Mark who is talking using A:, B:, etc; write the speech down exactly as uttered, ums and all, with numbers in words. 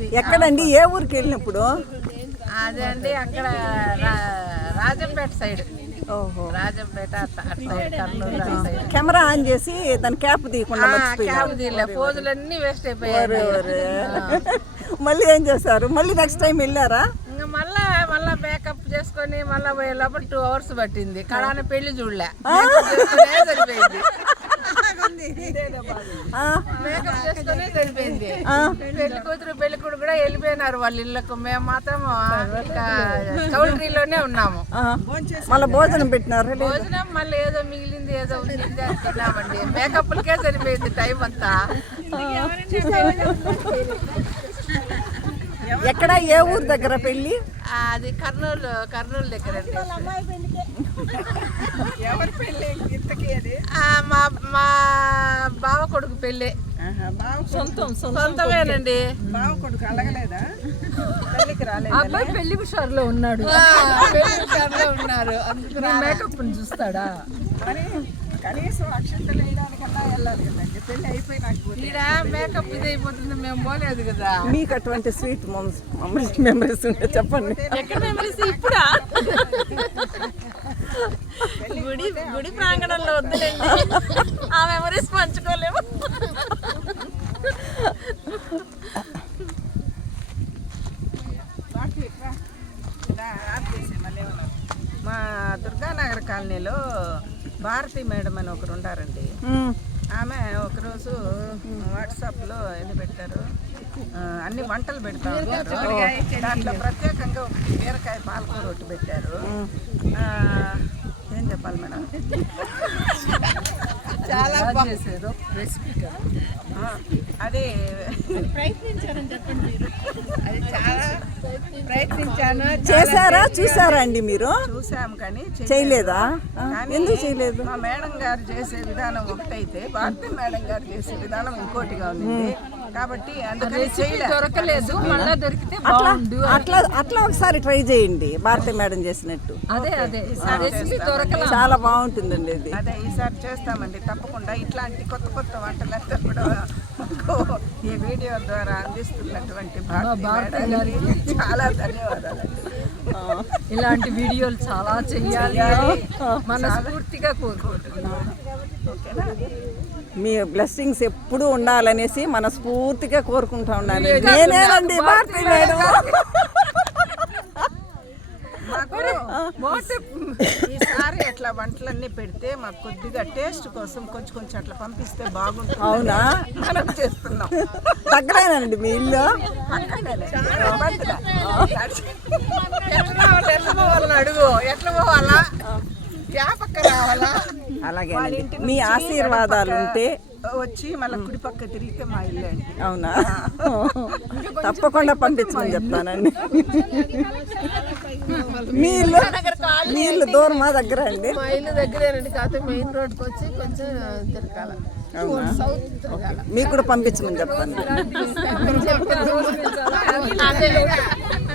A: ఎక్కడండి, ఏ ఊరికి వెళ్ళినప్పుడు?
B: అదే అండి అక్కడ రాజంపేట సైడ్.
A: ఓహో,
B: రాజంపేట అటు సైడ్, కర్నూలు అటు సైడ్.
A: కెమెరా ఆన్ చేసి దాని క్యాప్ తీయకుండా
B: క్యాబ్ తీయలే, పోజులన్నీ వేస్ట్ అయిపోయారు.
A: మళ్ళీ ఏం చేశారు? మళ్ళీ నెక్స్ట్ టైం వెళ్ళారా?
B: ఇంకా మళ్ళా మళ్ళా మేకప్ చేసుకొని మళ్ళా పోయే లోపల టూ అవర్స్ పట్టింది. కడాన పెళ్లి చూడలే, సరిపోయింది. మేకప్ చేసుకునే సరిపోయింది. పెళ్లి కూతురు పెళ్లి కొడుకు కూడా వెళ్ళిపోయినారు వాళ్ళ ఇళ్ళకు. మేము మాత్రం చౌల్ట్రీలోనే ఉన్నాము.
A: మళ్ళీ భోజనం పెట్టినారు?
B: భోజనం మళ్ళీ ఏదో మిగిలింది, ఏదో ఉంది అనుకున్నామండి. మేకప్లకే సరిపోయింది టైం అంతా.
A: ఎక్కడ, ఏ ఊరు దగ్గర పెళ్లి?
B: అది కర్నూలు, కర్నూలు దగ్గర.
C: ఎవరి పెళ్ళి ఇంతకీ? అది
B: మా మా బావ కొడుకు పెళ్ళి.
C: సొంతం
B: సొంతమేనండి.
C: బావ కొడుకు అలగలేదా? పెళ్ళికి రాలేదు.
D: అబ్బాయి పెళ్లి హుషారులో ఉన్నాడు,
B: పెళ్లి హుషారులో ఉన్నారు. అందుకు
D: మేకప్ చూస్తాడా?
C: మరి కనీసం అక్షంతలు వేయడానికన్నా వెళ్ళాలి కదండి. పెళ్ళి అయిపోయి నాకు
B: ఈడ మేకప్ ఇది అయిపోతుంది, మేము పోలేదు కదా.
A: మీకు అటువంటి స్వీట్ మెమరీస్ ఉంటే చెప్పండి.
D: ఎక్కడ మెమరీస్? ఇప్పుడా? గుడి గుడి ప్రాంగణంలో వద్దులేండి, ఆ మెమరీస్ పంచుకోలేము.
C: మా దుర్గానగర్ కాలనీలో భారతి మేడం అని ఒకరు ఉంటారండి. ఆమె ఒకరోజు వాట్సాప్లో ఎన్ని పెట్టారు, అన్ని వంటలు పెడతా ఉంటారు. దాంట్లో ప్రత్యేకంగా బీరకాయ పాలకూర ఒకటి పెట్టారు. ఏం చెప్పాలి మేడం?
B: చాలా బాగా
C: అది
B: ప్రయత్నించారని చెప్పండి మీరు. అది చాలా ప్రయత్నించాను.
A: చేశారా, చూసారా అండి మీరు?
C: చూసాము కానీ
A: చేయలేదా? ఎందుకు చేయలేదు?
C: మా మేడం గారు చేసే విధానం ఒకటైతే భారతి మేడం గారు చేసే విధానం ఇంకోటిగా ఉంది కాబట్టి అందుకని
B: దొరకలేదు. మళ్ళా దొరికితే
A: అట్లా అట్లా అట్లా ఒకసారి ట్రై చేయండి, భారతి మేడం చేసినట్టు.
D: అదే అదే
B: దొరకలేదు.
A: చాలా బాగుంటుందండి ఇది.
C: అదే ఈసారి చేస్తామండి తప్పకుండా. ఇట్లాంటి కొత్త కొత్త వంటలంతా కూడా ఈ వీడియో ద్వారా అందిస్తున్నటువంటి భారతి మేడానికి చాలా ధన్యవాదాలండి.
D: ఇలాంటి వీడియోలు చాలా చెయ్యాలి మనస్ఫూర్తిగా కోరుకుంటున్నాను.
C: ఓకేనా?
A: మీ బ్లెస్సింగ్స్ ఎప్పుడూ ఉండాలనేసి మనస్ఫూర్తిగా కోరుకుంటా ఉన్నాను. నేనేనండి భారతి మేడం.
C: ఈసారి అట్లా వంటలన్నీ పెడితే మాకు కొద్దిగా టేస్ట్ కోసం కొంచెం కొంచెం అట్లా పంపిస్తే బాగుంటుంది.
A: అవునా?
C: మనం చేస్తున్నాం.
A: దగ్గరేనండి మీ ఇల్లు?
B: ఎట్లా పోవాలని అడుగు. ఎట్లా పోవాలా, పక్క రావాలా?
A: అలాగే మీ ఆశీర్వాదాలు ఉంటే
C: వచ్చి మళ్ళీ కుడి పక్క తిరిగితే మా ఇల్లు అండి.
A: అవునా? తప్పకుండా పంపించమని చెప్తానండి. మీ ఇల్లు మీ ఇల్లు దూరమా దగ్గర అండి?
B: మా ఇల్లు దగ్గరేనండి, కాకపోతే మెయిన్ రోడ్కి వచ్చి కొంచెం తిరగాల.
A: మీకు కూడా పంపించమని చెప్తాను.
B: అదే